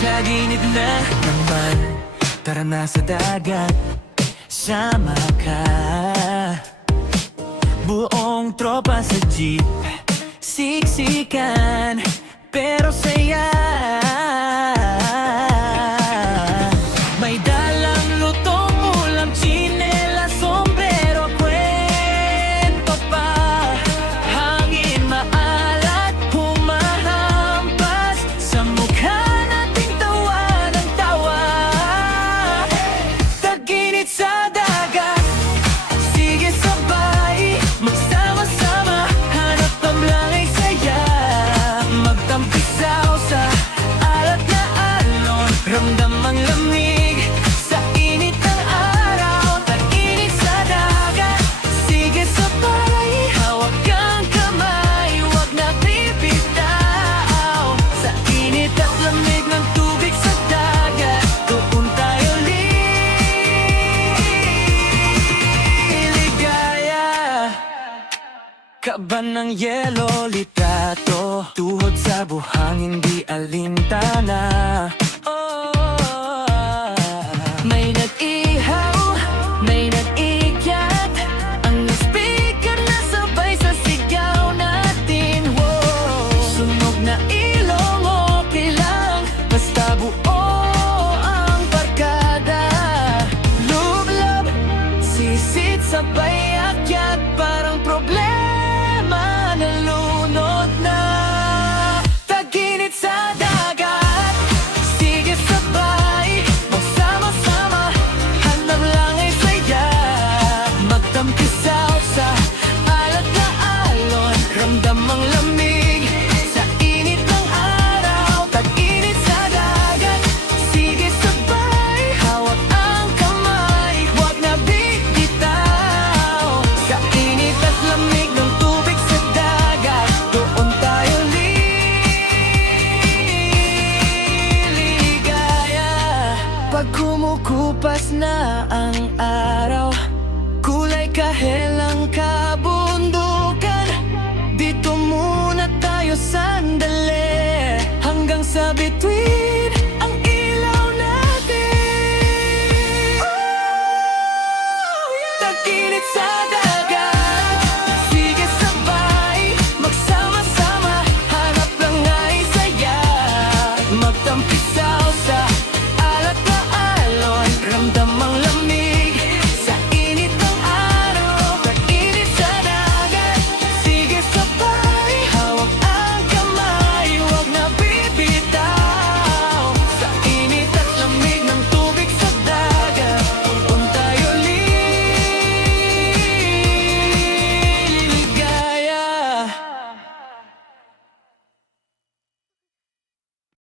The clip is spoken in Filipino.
Tag-init na naman, tara na sa dagat, sama ka. Buong tropa sa jeep, siksikan, pero saya. May dalang lutong ulam, tsinelas, sombrero, kwento pa. Hangin maalat, humahampas sa mukha nating tawa ng tawa. Tag-init sa dagat, sige sabay, magsama-sama, hanap lang ay saya. Magtampisaw sa alat na alon, ramdam ang lamig sa init ng araw. Tag-init sa dagat, sige sabay, hawak ang kamay, wag na bibitaw. Sa init at lamig ng tubig sa dagat, doon tayo liligaya. Kaba ng yelo, litrato, tuhod sa buhangin, di alintana.